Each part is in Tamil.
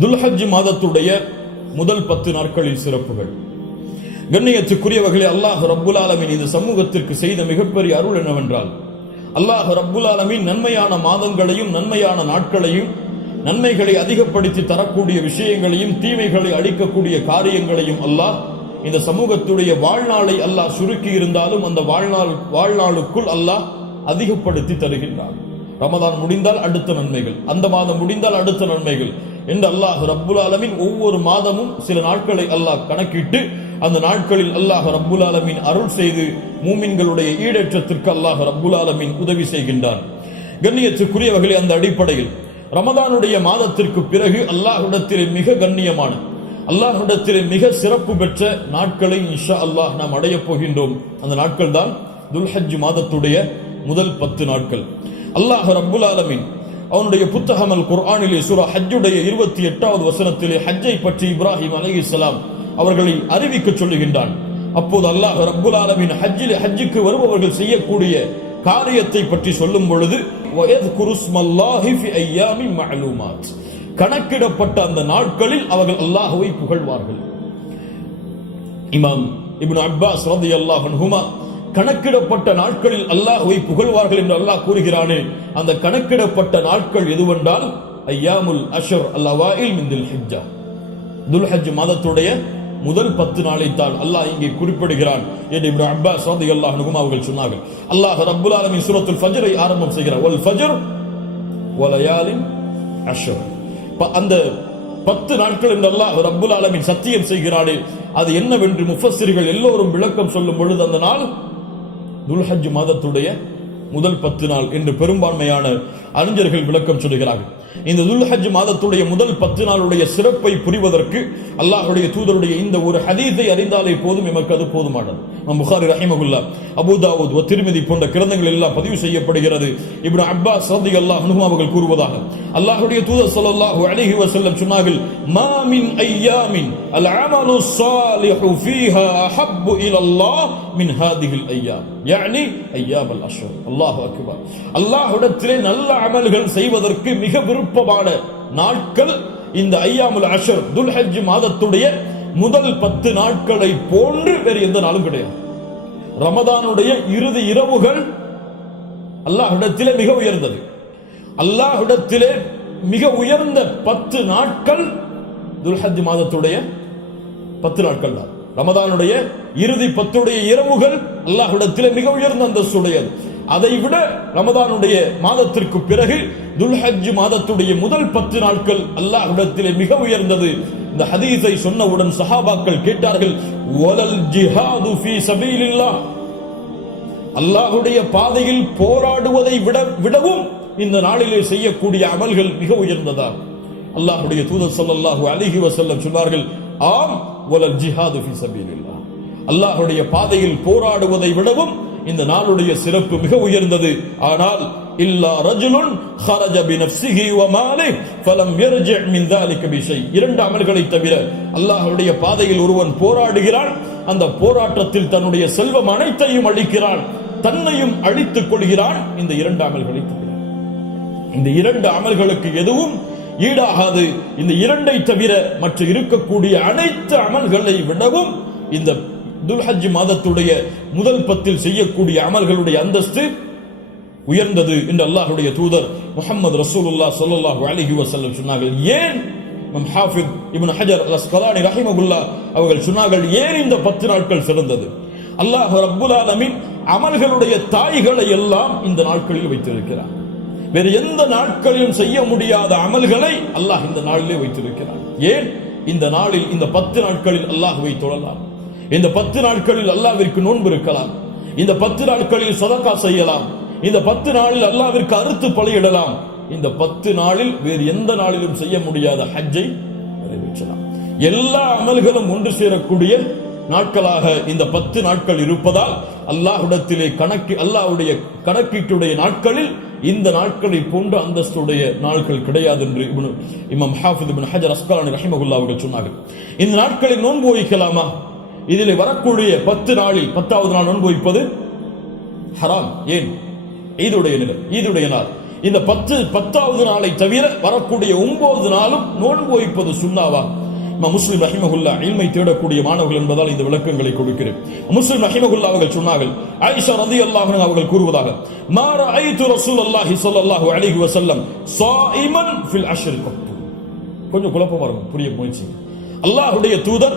துல்ஹஜ் மாதத்துடைய முதல் பத்து நாட்களில் சிறப்புகள். கண்ணியத்துக்குரியவர்களே அல்லாஹ் ரப்புல் ஆலமின் இந்த சமூகத்திற்கு செய்த மிகப்பெரிய அருள் என்னவென்றால் அல்லாஹ் ரப்புல் ஆலமீன் நன்மையான மாதங்களையும் நன்மையான நாட்களையும் நன்மைகளை அதிகப்படுத்தி தரக்கூடிய விஷயங்களையும் தீமைகளை அளிக்கக்கூடிய காரியங்களையும் அல்லாஹ் இந்த சமூகத்துடைய வாழ்நாளை அல்லாஹ் சுருக்கி இருந்தாலும் அந்த வாழ்நாள் வாழ்நாளுக்குள் அல்லாஹ் அதிகப்படுத்தி தருகின்றான். ரமதான் முடிந்தால் அடுத்த நன்மைகள். அந்த மாதம் முடிந்தால் அடுத்த நன்மைகள். என்று அல்லாஹ் ரப்புல் ஆலமீன் ஒவ்வொரு மாதமும் சில நாட்களை அல்லாஹ் கணக்கிட்டு அந்த நாட்களில் அல்லாஹ் ரப்புல் ஆலமின் அருள் செய்து மூமின்களுடைய ஈடேற்றத்திற்கு அல்லாஹ் ரப்புல் ஆலமின் உதவி செய்கின்றான். கண்ணியத்துக்குரியவர்களே அந்த அடிப்படையில் ரமதானுடைய மாதத்திற்கு பிறகு அல்லாஹுடத்திலே மிக கண்ணியமான அல்லாஹுடத்திலே மிக சிறப்பு பெற்ற நாட்களை இன்ஷா அல்லாஹ் நாம் அடையப் போகின்றோம். அந்த நாட்கள் தான் துல்ஹஜ் மாதத்துடைய முதல் பத்து நாட்கள். அல்லாஹ் ரப்புல் ஆலமின் அவனுடைய புத்தகம் அல் குர்ஆனிலே சூரா ஹஜ்ஜுடைய இருபத்தி எட்டாவது வசனத்திலே ஹஜ்ஜை பற்றி இப்ராஹிம் அலைஹிஸ்ஸலாம் அவர்களை அறிவிக்க சொல்லுகின்றான். அப்போது அல்லாஹ் ரப்புல் ஆலமின் ஹஜ்ஜில் ஹஜ்ஜுக்கு வருபவர்கள் செய்யக்கூடிய காரியத்தை பற்றி சொல்லும் பொழுது கணக்கிடப்பட்ட அந்த நாட்களில் அவர்கள் அல்லாஹுவை புகழ்வார்கள். இமாம் இப்னு அப்பாஸ் அல்லாஹ் ஹுமா கணக்கிடப்பட்ட நாட்களில் அல்லாஹுவை புகழ்வார்கள் என்று அல்லாஹ் கூறுகிறானே. அந்த கணக்கிடப்பட்ட நாட்கள் எதுவென்றால் ஐயாமுல் அஷர் அல்லவாயில் மின் துல் ஹிஜ்ஜா துல்ஹஜ் மாதத்துடைய முதல் பத்து நாளை தான் அல்லாஹ் இங்கே குறிப்பிடுகிறான் என்று இப்னு அப்பாஸ் ரலியல்லாஹு அன்ஹுமா அவர்கள் சொன்னார்கள். அல்லாஹ் ரப்புல் ஆலமின் சூரத்துல் ஃபஜ்ரை ஆரம்பம் செய்கிறார். ஒல் ஃபஜர் ஒலயாலின் அஷர். அந்த பத்து நாட்கள் என்று அல்லாஹ் ரப்புல் ஆலமின் சத்தியம் செய்கிறானே. அது என்னவென்று முஃபஸ்ஸிர்கள் எல்லோரும் விளக்கம் சொல்லும் பொழுது அந்த நாள் துல்ஹஜ் மாதத்துடைய முதல் பத்து நாள் என்று பெரும்பான்மையான அறிஞர்கள் விளக்கம் சொல்கிறார்கள் இந்த துல்ஹஜ் மாதத்துடைய முதல் பத்து நாளுடைய சிறப்பை புரிவதற்கு அல்லாஹுடைய தூதருடைய இந்த ஒரு ஹதீத்தை அறிந்தாலே போதும் எமக்கு அது போதுமானது. புகாரி ரஹிமகுல்லா அபுதாவுத் திருமதி போன்ற கிரந்தங்கள் எல்லாம் பதிவு செய்யப்படுகிறது. இப்ரு அப்பா சதி அல்லாஹ் அவர்கள் கூறுவதாக அல்லாஹுடைய தூதர் சொல்லல்லாஹு அழகி வசல்லம் சொன்னார்கள் மாமின் ஐயாமின் அல் அமலு சாலிஹு ஃபீஹா அஹப்பு இலல்லாஹ் மின் ஹாதிஹில் ஐயாம். யானி ஐயாம் அல் அஷ்ஹர். அல்லாஹ் அக்பர். அல்லாஹ்விடத்திலே நல்ல அமல்கள் செய்வதற்கு மிக விருப்பம் நுட்பமான நாட்கள் இந்த ஐயாமுல் அஷர் துல்ஹஜ் மாதத்துடைய முதல் பத்து நாட்களை போன்று வேறு எந்த நாளும் கிடையாது. ரமதானுடைய இறுதி இரவுகள் அல்லாஹிடத்திலே மிக உயர்ந்தது. அல்லாஹிடத்திலே மிக உயர்ந்த பத்து நாட்கள் துல்ஹஜ் மாதத்துடைய பத்து நாட்கள் தான். ரமதானுடைய இறுதி பத்துடைய இரவுகள் அல்லாஹிடத்திலே மிக உயர்ந்த அந்தஸ்துடையது. அதை விட ரமதானுடைய மாதத்திற்கு பிறகு துல்ஹஜ் மாதத்துடைய முதல் பத்து நாட்கள் அல்லாஹ்விடத்திலே மிக உயர்ந்தது. இந்த ஹதீஸை சொன்னவுடன் சஹாபாக்கள் கேட்டார்கள் வலல் ஜிஹாது ஃபீ சபீலில்லாஹ். அல்லாஹுடைய பாதையில் போராடுவதை விட விடவும் இந்த நாளிலே செய்யக்கூடிய அமல்கள் மிக உயர்ந்ததா அல்லாஹுடைய தூதர் சல்லாஹு அலிஹி வசல்லம் சொன்னார்கள் ஆம் வலல் ஜிஹாது ஃபீ சபீலில்லாஹ். அல்லாஹுடைய பாதையில் போராடுவதை விடவும் இந்த நாளுடைய சிறப்பு மிக உயர்ந்தது. ஆனால் இல்லா ரஜுலுன் ஹரஜ பினப்சிஹி வ மாலி ஃபலம் இரண்டு அமல்களை தவிர அல்லாஹ்வுடைய பாதையில் ஒருவன் போராடுகிறான் அந்த போராட்டத்தில் தன்னுடைய செல்வம் அனைத்தையும் அழிக்கிறான் தன்னையும் அழித்துக் கொள்கிறான். இந்த இரண்டு அமல்களை தவிர. இந்த இரண்டு அமல்களுக்கு எதுவும் ஈடாகாது. இந்த இரண்டை தவிர மற்ற இருக்கக்கூடிய அனைத்து அமல்களை விடவும் இந்த துல்ஹஜ் மாதத்துடைய முதல் பத்தில் செய்யக்கூடிய அமல்களுடைய அந்தஸ்து உயர்ந்தது என்று அல்லாஹுடைய தூதர் முஹம்மது ரசூலுல்லா சல்லாஹு அலைஹி வசல்லம் சொன்னார்கள். ஏன்? நம் ஹாஃபித் இப்னு ஹஜர் அல் அஸ்கலானி ரஹிமகுல்லா அவர்கள் சொன்னார்கள் ஏன் இந்த பத்து நாட்கள் சிறந்தது? அல்லாஹ் ரப்புல் ஆலமின் அமல்களுடைய தாய்களை எல்லாம் இந்த நாட்களில் வைத்திருக்கிறார். வேறு எந்த நாட்களிலும் செய்ய முடியாத அமல்களை அல்லாஹ் இந்த நாளிலே வைத்திருக்கிறார் ஏன்? இந்த நாளில் இந்த பத்து நாட்களில் அல்லாஹுவை தொழலாம் இந்த பத்து நாட்களில் அல்லாவிற்கு நோன்பு இருக்கலாம். இந்த பத்து நாட்களில் சதக்கா செய்யலாம். இந்த பத்து நாளில் அல்லாவிற்கு அறுத்து பலியிடலாம். இந்த பத்து நாளில் வேறு எந்த நாளிலும் செய்ய முடியாத ஹஜ்ஜை நிறைவேற்றலாம். எல்லா அமல்களும் ஒன்று சேரக்கூடிய நாட்களாக இந்த பத்து நாட்கள் இருப்பதால் அல்லாஹுடத்திலே கணக்கு அல்லாஹ்வுடைய கணக்கீட்டுடைய நாட்களில் இந்த நாட்களை போன்ற அந்தஸ்துடைய நாட்கள் கிடையாது என்று இமாம் ஹாஃபித் இப்னு ஹஜர் அஸ்கலானி ரஹிமகுல்லா அவர்கள் சொன்னார்கள். இந்த நாட்களில் நோன்பு வைக்கலாமா? இதில் வரக்கூடிய பத்து நாளில் பத்தாவது நாள் நோன்பு வைப்பது ஹராம். ஏன்? ஈதுடைய நிலை ஈதுடைய நாள். இந்த பத்து பத்தாவது நாளை தவிர வரக்கூடிய ஒன்பது நாளும் நோன்பு வைப்பது சுண்ணாவா? இமாம் முஸ்லிம் ரஹிமகுல்லா இன்மை தேடக்கூடிய மாணவர்கள் என்பதால் இந்த விளக்கங்களை கொடுக்கிறேன். முஸ்லிம் ரஹிமகுல்லா அவர்கள் சொன்னார்கள் ஆயிஷா ரதி அல்லாஹ் அவர்கள் கூறுவதாக மாற ஐத்து ரசூல் அல்லாஹி சொல்லல்லாஹு அலிஹி வசல்லம் சாயிமன் ஃபில் அஷர். கொஞ்சம் குழப்பம் இருக்கும் புரிய முயற்சி. அல்லாஹுடைய தூதர்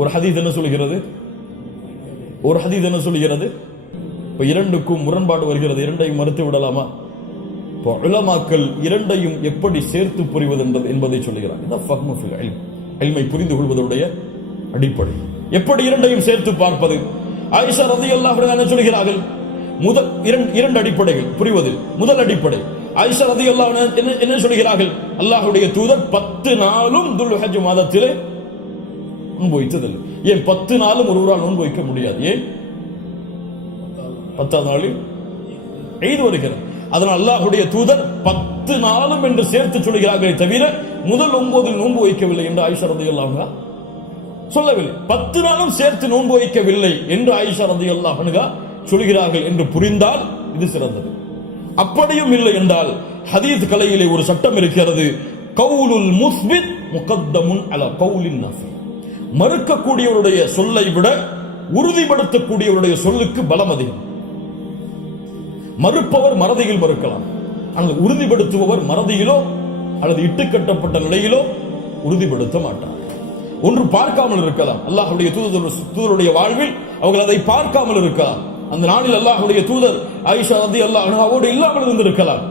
ஒரு ஹதீஸ் என்ன சொல்கிறது ஒரு ஹதீஸ் என்ன சொல்கிறது இப்போ இரண்டுக்கும் முரண்பாடு வருகிறது. இரண்டையும் மறுத்து விடலாமா? இப்போ உலமாக்கள் இரண்டையும் எப்படி சேர்த்து புரிவது என்பது என்பதை சொல்லுகிறார். இதான் புரிந்து கொள்வதனுடைய அடிப்படை. எப்படி இரண்டையும் சேர்த்து பார்ப்பது? ஆயிஷா ரதி அல்லாஹ் என்ன சொல்கிறார்கள் முதல் இரண்டு இரண்டு அடிப்படைகள் புரிவதில். முதல் அடிப்படை. ஆயிஷா ரதி அல்லாஹ் என்ன என்ன சொல்கிறார்கள் அல்லாஹுடைய தூதர் பத்து நாளும் துல்ஹஜ் மாதத்திலே நோன்பு வைத்ததில்லை. ஏன் பத்து நாளும் ஒருவரால் நோன்பு வைக்க முடியாது? ஏன்? பத்தாவது நாளில் எய்து வருகிறது. அதனால் அல்லாஹுடைய தூதர் பத்து நாளும் என்று சேர்த்து சொல்கிறார்களே தவிர முதல் ஒன்பதில் நோன்பு வைக்கவில்லை என்று ஆயிஷா ரதி சொல்லவில்லை. பத்து நாளும் சேர்த்து நோன்பு வைக்கவில்லை என்று ஆயிஷா ரதி அல்லாஹனுகா சொல்கிறார்கள் என்று புரிந்தால் இது சிறந்தது. அப்படியும் இல்லை என்றால் ஹதீஸ் கலையிலே ஒரு சட்டம் இருக்கிறது. கவுலுல் முஸ்பித் முகத்தமுன் அல கவுலின் நஃபி. மறுக்கக்கூடியவருடைய சொல்லை விட உறுதிப்படுத்தக்கூடியவருடைய சொல்லுக்கு பலம் அதிகம். மறுப்பவர் மறதியில் மறுக்கலாம். ஆனால் உறுதிப்படுத்துபவர் மறதியிலோ அல்லது இட்டுக்கட்டப்பட்ட நிலையிலோ உறுதிப்படுத்த மாட்டார். ஒன்று பார்க்காமல் இருக்கலாம். அல்லாஹுடைய தூதர் தூதருடைய வாழ்வில் அவர்கள் அதை பார்க்காமல் இருக்கலாம். அந்த நாளில் அல்லாஹுடைய தூதர் ஆயிஷா ரதி அல்லாஹ் அனுகாவோடு இல்லாமல் இருந்திருக்கலாம்.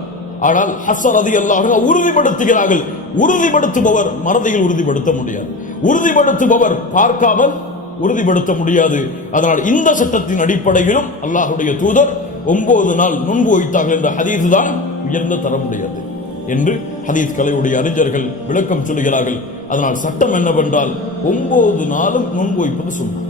ஆனால் ஹசர் ரதி அல்லாஹ் உறுதிப்படுத்துகிறார்கள். உறுதிப்படுத்துபவர் மறதியில் உறுதிப்படுத்த முடியாது. உறுதிப்படுத்துபவர் பார்க்காமல் உறுதிப்படுத்த முடியாது. அதனால் இந்த சட்டத்தின் அடிப்படையிலும் அல்லாஹுடைய தூதர் ஒன்பது நாள் நுண்பு வைத்தார்கள் என்ற ஹதீஸ் தான் உயர்ந்த தரமுடையது என்று ஹதீஸ் கலையுடைய அறிஞர்கள் விளக்கம் சொல்கிறார்கள் அதனால் சட்டம் என்னவென்றால் ஒன்பது நாளும் நுண்பு வைப்பது சுண்ணம்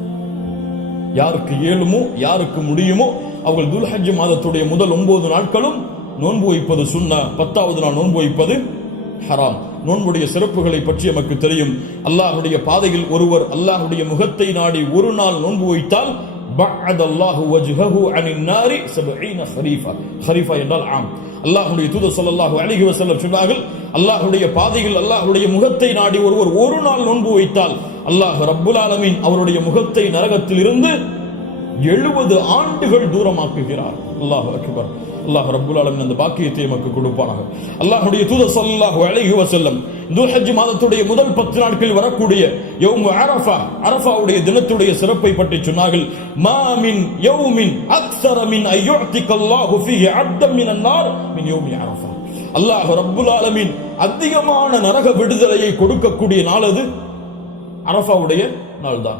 யாருக்கு இயலுமோ யாருக்கு முடியுமோ அவர்கள் துல்ஹஜ் மாதத்துடைய முதல் ஒன்பது நாட்களும் நோன்பு வைப்பது சுண்ணா. பத்தாவது நாள் நோன்பு வைப்பது ஹராம். நோன்புடைய சிறப்புகளை பற்றி நமக்கு தெரியும். அல்லாஹ்வுடைய பாதையில் ஒருவர் அல்லாஹ்வுடைய முகத்தை நாடி ஒரு நாள் நோன்பு வைத்தால் பஅத அல்லாஹு வஜ்ஹஹு அனின் நாரி 70 ஹரீஃபா. ஹரீஃபா என்றால் ஆம். அல்லாஹ்வுடைய தூதர் ஸல்லல்லாஹு அலைஹி வஸல்லம் சொன்னார்கள் அல்லாஹ்வுடைய பாதையில் அல்லாஹ்வுடைய முகத்தை நாடி ஒருவர் ஒரு நாள் நோன்பு வைத்தால் அல்லாஹ் ரப்புல் ஆலமீன் அவருடைய முகத்தை நரகத்தில் இருந்து எழுபது ஆண்டுகள் தூரமாக்குகிறார். அல்லாஹ் அக்பர். அல்லாஹ் ரப்புல் ஆலமின் அந்த பாக்கியத்தை நமக்கு கொடுப்பானாக. அல்லாஹுடைய தூத ஸல்லல்லாஹு அலைஹி வசல்லம் துல்ஹஜ் மாதத்துடைய முதல் பத்து நாட்களில் வரக்கூடிய யௌம் அரஃபா அரஃபாவுடைய தினத்துடைய சிறப்பை பற்றி சொன்னார்கள். மாமின் யோமின் யௌமின் அக்ஸர மின் அய்யுஅதிக அல்லாஹு ஃபீஹி அப்தம் மின் யௌமி அரஃபா. அல்லாஹ் ரப்புல் ஆலமின் அதிகமான நரக விடுதலையை கொடுக்கக்கூடிய நாள் அது அரஃபாவுடைய நாள் தான்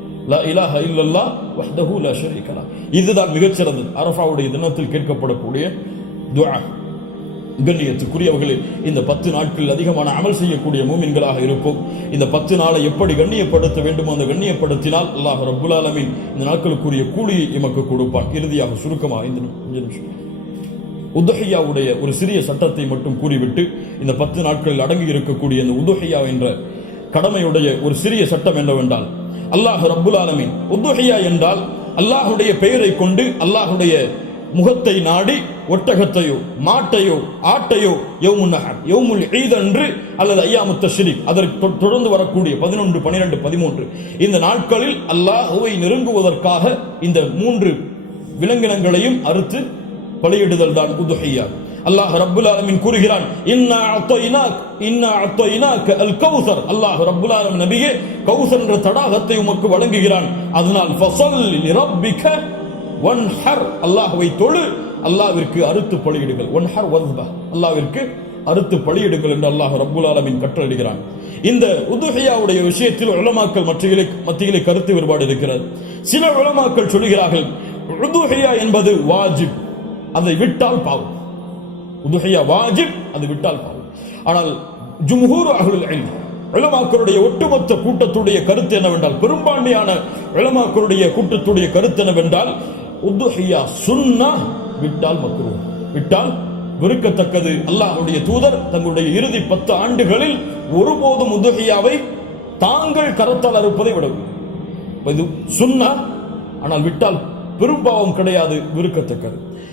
லா இலாஹ இல்லல்லா வஹ்தஹு லா ஷரீக இதுதான் மிகச்சிறந்தது. அரஃபாவுடைய தினத்தில் கேட்கப்படக்கூடிய துஆ. கண்ணியத்துக்குரியவர்களே இந்த பத்து நாட்களில் அதிகமான அமல் செய்யக்கூடிய மூமின்களாக இருப்போம். இந்த பத்து நாளை எப்படி கண்ணியப்படுத்த வேண்டுமோ அந்த கண்ணியப்படுத்தினால் அல்லாஹ் ரபுல் ஆலமின் இந்த நாட்களுக்குரிய கூலியை எமக்கு கொடுப்பான். இறுதியாக சுருக்கமாக இந்த நிமிஷம். உதுஹையாவுடைய ஒரு சிறிய சட்டத்தை மட்டும் கூறிவிட்டு இந்த பத்து நாட்களில் அடங்கி இருக்கக்கூடிய இந்த உதுஹையா என்ற கடமையுடைய ஒரு சிறிய சட்டம் என்னவென்றால் அல்லாஹ் ரப்புல் ஆலமீன். உத்துஹியா என்றால் அல்லாஹுடைய பெயரை கொண்டு அல்லாஹுடைய முகத்தை நாடி ஒட்டகத்தையோ மாட்டையோ ஆட்டையோ யௌமுன் யௌமுல் ஈத் அன்று அல்லது ஐயாமு தஷ்ரீக் அதற்கு தொ- தொடர்ந்து வரக்கூடிய பதினொன்று பனிரெண்டு பதிமூன்று. இந்த நாட்களில் அல்லாஹுவை நெருங்குவதற்காக இந்த மூன்று விலங்கினங்களையும் அறுத்து பலியிடுதல் தான் உதுஹையா அல்லாஹ் ரப்புல் ஆலமின் கூறுகிறான் இன்னா அத்தைனாக் இன்னா அத்தைனாக் அல் கௌசர் அல்லாஹ் ரப்புல் ஆலம் நபியே கௌசர் என்ற தடாகத்தை உமக்கு வழங்குகிறான். அதனால் ஃபசல் ரப்பிக ஒன் ஹர் அல்லாஹ்வை தொழு அல்லாவிற்கு அறுத்து பலியிடுங்கள். வன்ஹர் வஸ்பா அல்லாவிற்கு அறுத்து பலியிடுங்கள் என்று அல்லாஹ் ரப்புல் ஆலமின் கட்டளையிடுகிறான். இந்த உதுஹையாவுடைய விஷயத்தில் உலமாக்கள் மத்தியிலே மத்தியிலே கருத்து வேறுபாடு இருக்கிறது. சில உலமாக்கள் சொல்கிறார்கள் உதுஹையா என்பது வாஜிப் அதை விட்டால் பாவம். உதுஹையா வாஜிப் அது விட்டால் பாவம். ஆனால் ஜும்ஹூர் அகலுல் இல்ம் உலமாக்களுடைய ஒட்டுமொத்த கூட்டத்துடைய கருத்து என்னவென்றால் பெரும்பான்மையான உலமாக்களுடைய கூட்டத்துடைய கருத்து என்னவென்றால் உதுஹையா சுன்னா விட்டால் மக்ரூ. விட்டால் வெறுக்கத்தக்கது. அல்லாஹுடைய தூதர் தங்களுடைய இறுதி பத்து ஆண்டுகளில் ஒருபோதும் உதுஹையாவை தாங்கள் கரத்தால் அறுப்பதை விடவில்லை. இது சுன்னா ஆனால் விட்டால் பெரும்பாவம் கிடையாது விருக்கத்தக்கது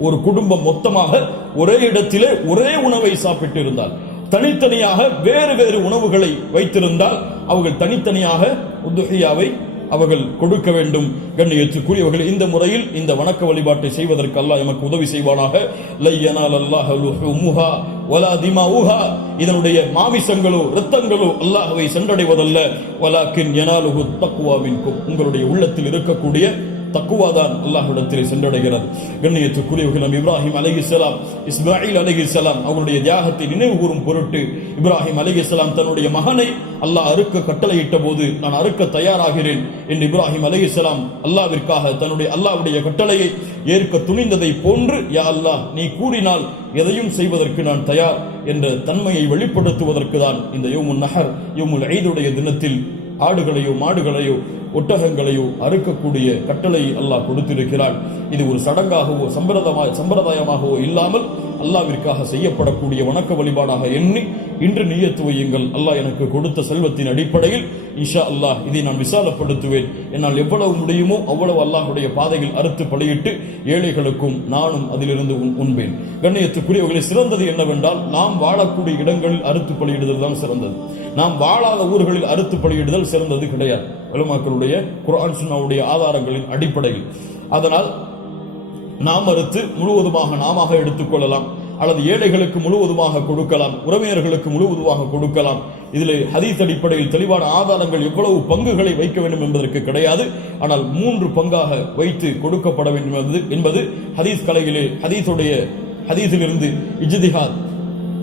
ஒரு குடும்பம் மொத்தமாக ஒரே இடத்திலே ஒரே உணவை சாப்பிட்டு இருந்தால் தனித்தனியாக வேறு வேறு உணவுகளை வைத்திருந்தால் அவர்கள் தனித்தனியாக உதுகையாவை அவர்கள் கொடுக்க வேண்டும். கண்ணியத்துக்குரியவர்கள் இந்த முறையில் இந்த வணக்க வழிபாட்டை செய்வதற்கு அல்லாஹ் எமக்கு உதவி செய்வானாக. லையனால் அல்லாஹ் லுஹுமுஹா வலா திமாவுஹா இதனுடைய மாமிசங்களோ இரத்தங்களோ அல்லாஹ்வை சென்றடைவதல்ல. வலாக்கின் யனாலுஹு தக்குவா உங்களுடைய உள்ளத்தில் இருக்கக்கூடிய தக்குவாதான் அல்லாஹ்விடத்திலே சென்றடைகிறது. கண்ணியத்துக்குரியவர்கள் நம் இப்ராஹிம் அலைஹிஸ்ஸலாம் இஸ்மாயில் அலைஹிஸ்ஸலாம் அவருடைய தியாகத்தை நினைவு கூறும் பொருட்டு இப்ராஹிம் அலைஹிஸ்ஸலாம் தன்னுடைய மகனை அல்லாஹ் அறுக்க கட்டளையிட்ட போது நான் அறுக்க தயாராகிறேன் என்று இப்ராஹிம் அலைஹிஸ்ஸலாம் அல்லாவிற்காக தன்னுடைய அல்லாஹ்வுடைய கட்டளையை ஏற்க துணிந்ததை போன்று யா அல்லாஹ் நீ கூறினால் எதையும் செய்வதற்கு நான் தயார் என்ற தன்மையை வெளிப்படுத்துவதற்கு தான் இந்த யோமுன் நகர் யோமுல் ஐதுடைய தினத்தில் ஆடுகளையோ மாடுகளையோ ஒட்டகங்களையோ அறுக்கக்கூடிய கட்டளை அல்லாஹ் கொடுத்திருக்கிறான். இது ஒரு சடங்காகவோ சம்பிரதமா சம்பிரதாயமாகவோ இல்லாமல் அல்லாவிற்காக செய்யப்படக்கூடிய வணக்க வழிபாடாக எண்ணி இன்று நீயத்து வையுங்கள். அல்லாஹ் எனக்கு கொடுத்த செல்வத்தின் அடிப்படையில் இஷா அல்லாஹ் இதை நான் விசாலப்படுத்துவேன். என்னால் எவ்வளவு முடியுமோ அவ்வளவு அல்லாஹ்வுடைய பாதையில் அறுத்து பலியிட்டு ஏழைகளுக்கும் நானும் அதிலிருந்து உண்பேன். கண்ணியத்துக்குரியவர்களை சிறந்தது என்னவென்றால் நாம் வாழக்கூடிய இடங்களில் அறுத்து பலியிடுதல் தான் சிறந்தது. நாம் வாழாத ஊர்களில் அறுத்து பலியிடுதல் சிறந்தது கிடையாது. வலுமாக்களுடைய குரான் சுன்னாவுடைய ஆதாரங்களின் அடிப்படையில். அதனால் நாம் அறுத்து முழுவதுமாக நாமாக எடுத்துக்கொள்ளலாம் அல்லது ஏழைகளுக்கு முழுவதுமாக கொடுக்கலாம். உறவினர்களுக்கு முழுவதுமாக கொடுக்கலாம். இதில் ஹதீஸ் அடிப்படையில் தெளிவான ஆதாரங்கள் எவ்வளவு பங்குகளை வைக்க வேண்டும் என்பதற்கு கிடையாது. ஆனால் மூன்று பங்காக வைத்து கொடுக்கப்பட வேண்டும் என்பது என்பது ஹதீஸ் கலையிலே ஹதீஸுடைய ஹதீஸிலிருந்து இஜ்திஹாத்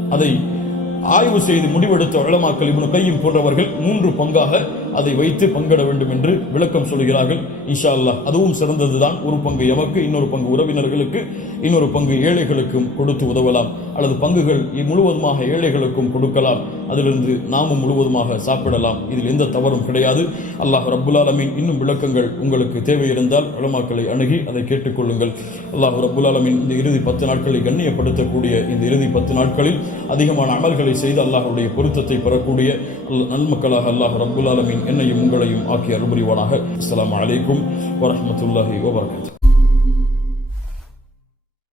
அதை ஆய்வு செய்து முடிவெடுத்த உலமாக்கல் இவனு கையும் போன்றவர்கள் மூன்று பங்காக அதை வைத்து பங்கிட வேண்டும் என்று விளக்கம் சொல்கிறார்கள். இன்ஷா அல்லாஹ் அதுவும் சிறந்ததுதான். ஒரு பங்கு எமக்கு இன்னொரு பங்கு உறவினர்களுக்கு இன்னொரு பங்கு ஏழைகளுக்கும் கொடுத்து உதவலாம். அல்லது பங்குகள் முழுவதுமாக ஏழைகளுக்கும் கொடுக்கலாம். அதிலிருந்து நாமும் முழுவதுமாக சாப்பிடலாம். இதில் எந்த தவறும் கிடையாது. அல்லாஹ் ரபுல்லாலமின் இன்னும் விளக்கங்கள் உங்களுக்கு தேவை இருந்தால் உலமாக்களை அணுகி அதை கேட்டுக்கொள்ளுங்கள் அல்லாஹ் ரபுல்லாலமின் இந்த இறுதி பத்து நாட்களை கண்ணியப்படுத்தக்கூடிய இந்த இறுதி பத்து நாட்களில் அதிகமான அமல்களை செய்து அல்லாஹ்வுடைய பொருத்தத்தை பெறக்கூடிய நன்மக்களாக அல்லாஹ் ரபுல்லாலமின் என்னையும் உங்களையும் ஆக்கி அருள்புரிவானாக அஸ்லாம் வலைக்கும் வரமத்துல்லாஹி வபரகாத்துஹு